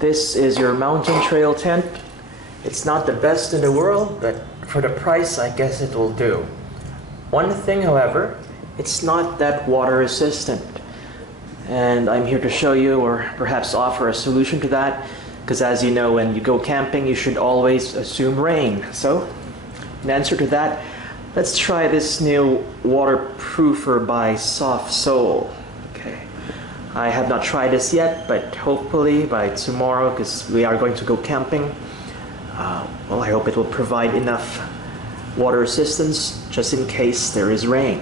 This is your mountain trail tent. It's not the best in the world, but for the price, I guess it will do. One thing, however, it's not that water resistant. And I'm here to show you, or perhaps offer a solution to that, because as you know, when you go camping, you should always assume rain. So, in answer to that, let's try this new waterproofer by Soft Sole. Okay, I have not tried this yet, but hopefully by tomorrow, because we are going to go camping, well, I hope it will provide enough water resistance just in case there is rain.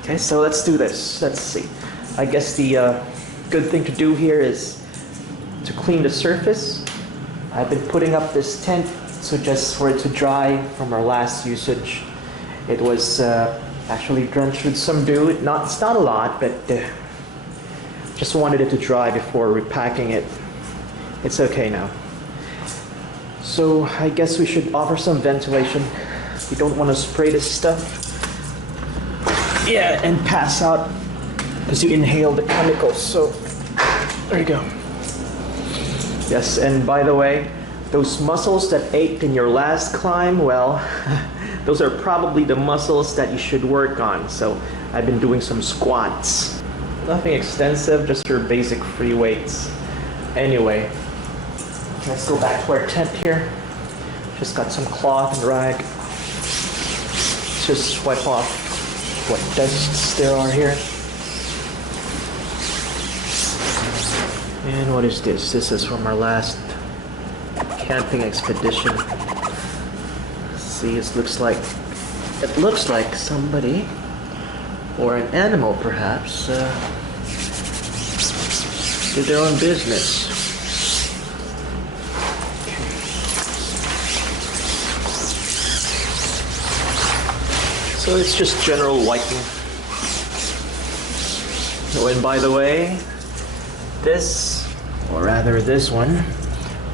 Okay, so let's do this. Let's see. I guess the good thing to do here is to clean the surface. I've been putting up this tent so just for it to dry from our last usage. It was actually drenched with some dew. It's not a lot, but just wanted it to dry before repacking it. It's okay now. So I guess we should offer some ventilation. We don't want to spray this stuff. Yeah, and pass out because you inhale the chemicals. So there you go. Yes, and by the way, those muscles that ached in your last climb, well, those are probably the muscles that you should work on. So I've been doing some squats. Nothing extensive, just your basic free weights. Anyway, let's go back to our tent here. Just got some cloth and rag. Just wipe off what dusts there are here. And what is this? This is from our last camping expedition. Let's see, it looks like somebody or an animal perhaps did their own business. So it's just general wiping. Oh, and by the way, this, or rather this one,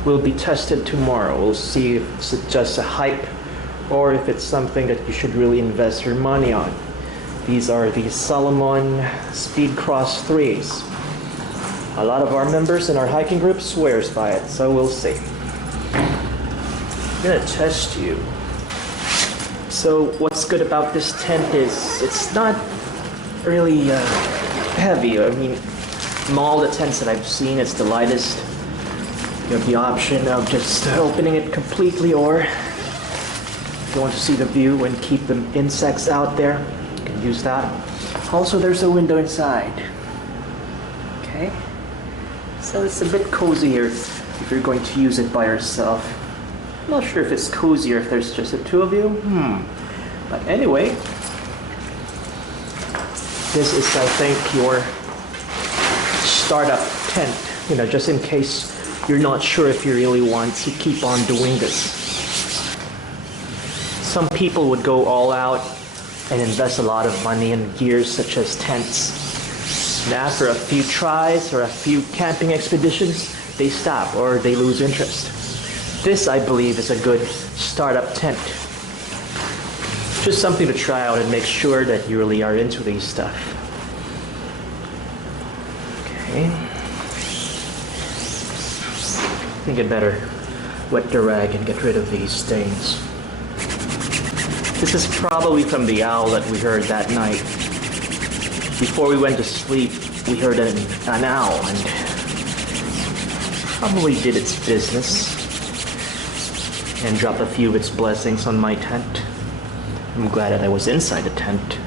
will be tested tomorrow. We'll see if it's just a hype or if it's something that you should really invest your money on. These are the Salomon Speed Cross 3s. A lot of our members in our hiking group swears by it, so we'll see. I'm gonna test you. So what's good about this tent is it's not really heavy. I mean, from all the tents that I've seen, it's the lightest. You have the option of just opening it completely, or if you want to see the view and keep the insects out there, you can use that. Also, there's a window inside. Okay, so it's a bit cozier if you're going to use it by yourself. I'm not sure if it's cozier if there's just the two of you. But anyway, this is, I think, your startup tent. You know, just in case you're not sure if you really want to keep on doing this. Some people would go all out and invest a lot of money in gears such as tents. And after a few tries or a few camping expeditions, they stop or they lose interest. This, I believe, is a good startup tent. Just something to try out and make sure that you really are into these stuff. Okay. I think I'd better wet the rag and get rid of these stains. This is probably from the owl that we heard that night. Before we went to sleep, we heard an owl and probably did its business and dropped a few of its blessings on my tent. I'm glad that I was inside the tent.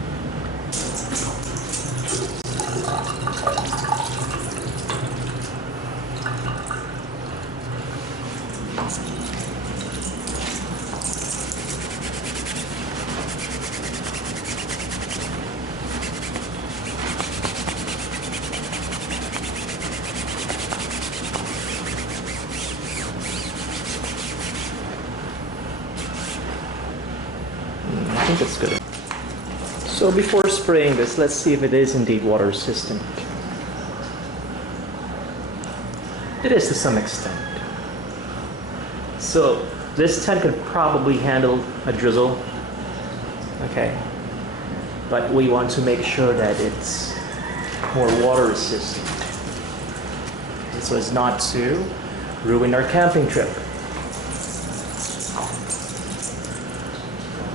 I think it's good. So before spraying this, let's see if it is indeed water resistant. It is to some extent. So this tent could probably handle a drizzle. Okay. But we want to make sure that it's more water resistant. so as not to ruin our camping trip.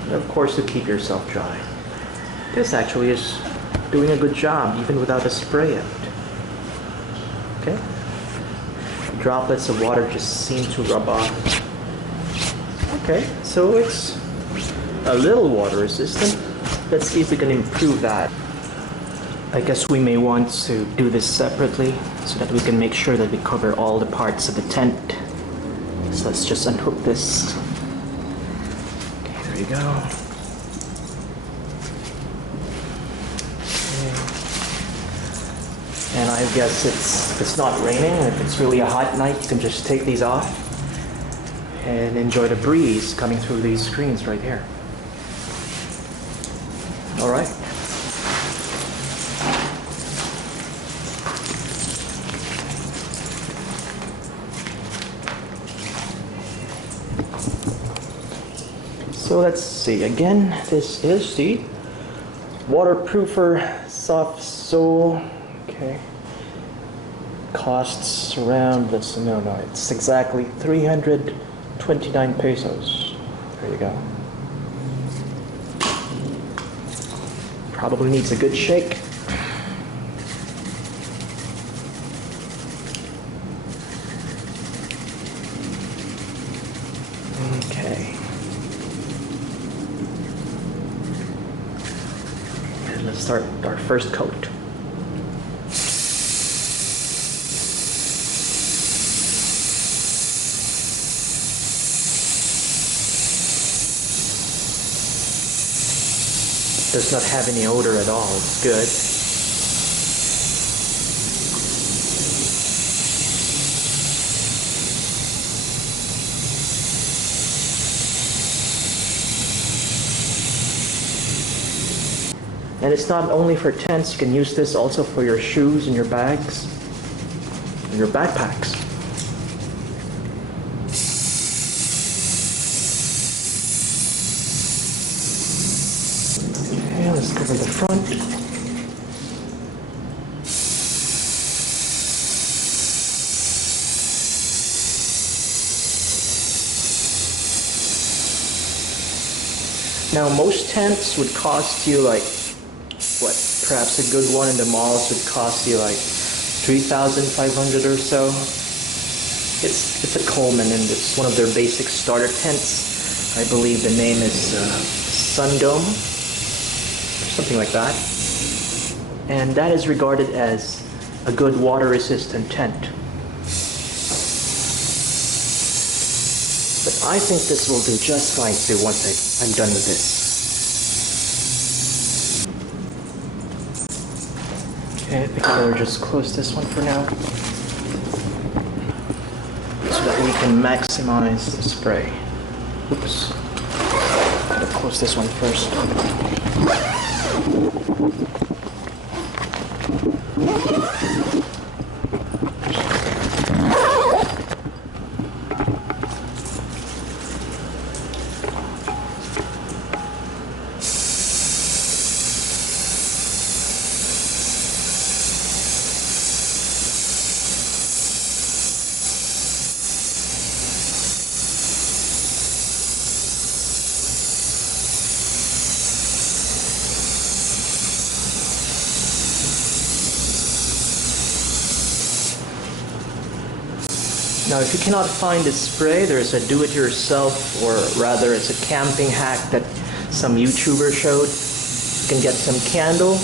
And of course, to keep yourself dry. This actually is doing a good job, even without a spray out. Okay? Droplets of water just seem to rub off. Okay, so it's a little water resistant. Let's see if we can improve that. I guess we may want to do this separately so that we can make sure that we cover all the parts of the tent. So let's just unhook this. Okay, there you go. Okay. And I guess if it's not raining, if it's really a hot night, you can just take these off and enjoy the breeze coming through these screens right here. All right. So let's see, again, this is the waterproofer soft sole. Okay. Costs around, it's exactly 329 pesos. There you go. Probably needs a good shake. Okay. And let's start our first coat. Does not have any odor at all. It's good. And it's not only for tents. You can use this also for your shoes and your bags and your backpacks. Let's cover the front. Now, most tents would cost you like, perhaps a good one in the malls would cost you like 3,500 or so. It's a Coleman, and it's one of their basic starter tents. I believe the name is Sun Dome. Something like that. And that is regarded as a good water-resistant tent. But I think this will do just fine too once I'm done with this. Okay, I think I better just close this one for now, so that we can maximize the spray. Oops. Gotta close this one first. Now, if you cannot find a spray, there's a do-it-yourself, or rather it's a camping hack that some YouTuber showed. You can get some candle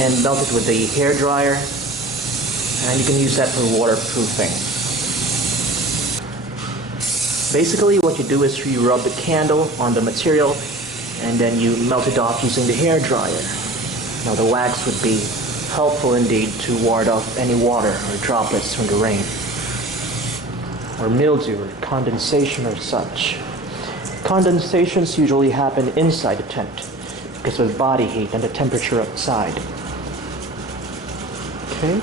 and melt it with the hair dryer, and you can use that for waterproofing. Basically, what you do is you rub the candle on the material, and then you melt it off using the hair dryer. Now, the wax would be helpful indeed to ward off any water or droplets from the rain, or mildew, or condensation, or such. Condensations usually happen inside the tent because of body heat and the temperature outside. Okay.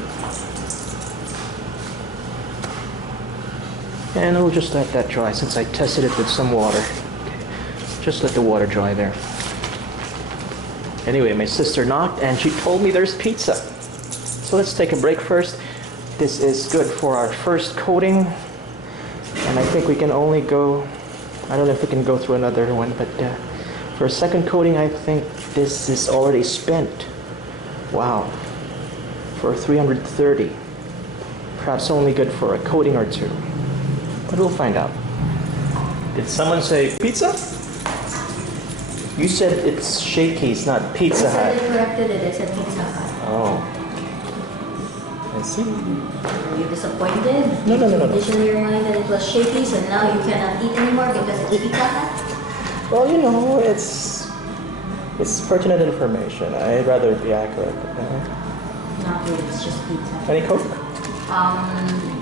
And we'll just let that dry since I tested it with some water. Okay. Just let the water dry there. Anyway, my sister knocked and she told me there's pizza. So let's take a break first. this is good for our first coating. And I think we can only go, I don't know if we can go through another one, but for a second coating, I think this is already spent. Wow. For 330. Perhaps only good for a coating or two. But we'll find out. Did someone say pizza? You said it's Shakey's, not Pizza Hut. I corrected it. I said Pizza Hut. Oh. I see. Are you disappointed? No. Did you your mind that it was Shakey's and now you cannot eat anymore because it's Pizza Hut? Well, you know, it's pertinent information. I'd rather be accurate. Not really. It's just pizza. Any Coke?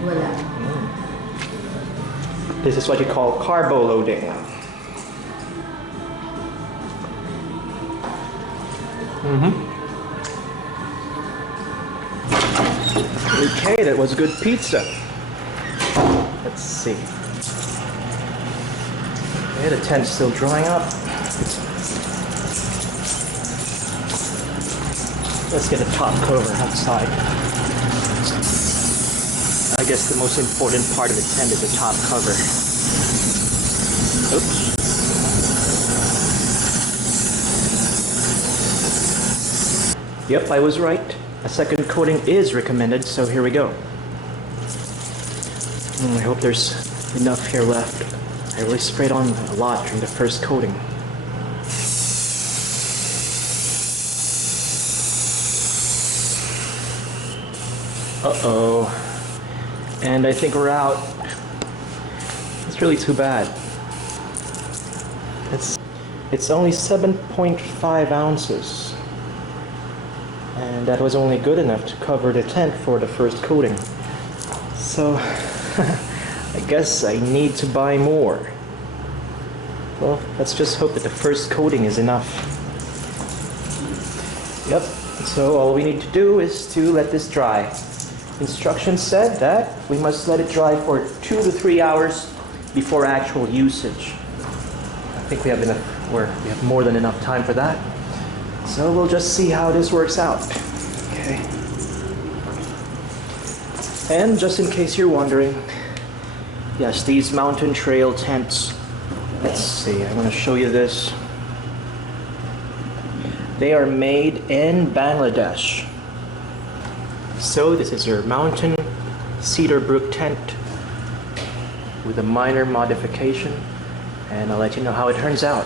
Wala. This is what you call carbo loading. Okay, that was good pizza. Let's see. Okay, the tent's still drying up. Let's get a top cover outside. I guess the most important part of the tent is the top cover. Oops. Yep, I was right. A second coating is recommended, so here we go. I hope there's enough here left. I really sprayed on a lot during the first coating. Uh-oh. And I think we're out. It's really too bad. It's only 7.5 ounces. And that was only good enough to cover the tent for the first coating. So, I guess I need to buy more. Well, let's just hope that the first coating is enough. Yep, so all we need to do is to let this dry. Instructions said that we must let it dry for 2 to 3 hours before actual usage. I think we have more than enough time for that. So we'll just see how this works out. Okay. And just in case you're wondering, yes, these mountain trail tents, let's see, I'm going to show you this. They are made in Bangladesh. So this is your mountain Cedar Brook tent with a minor modification, and I'll let you know how it turns out.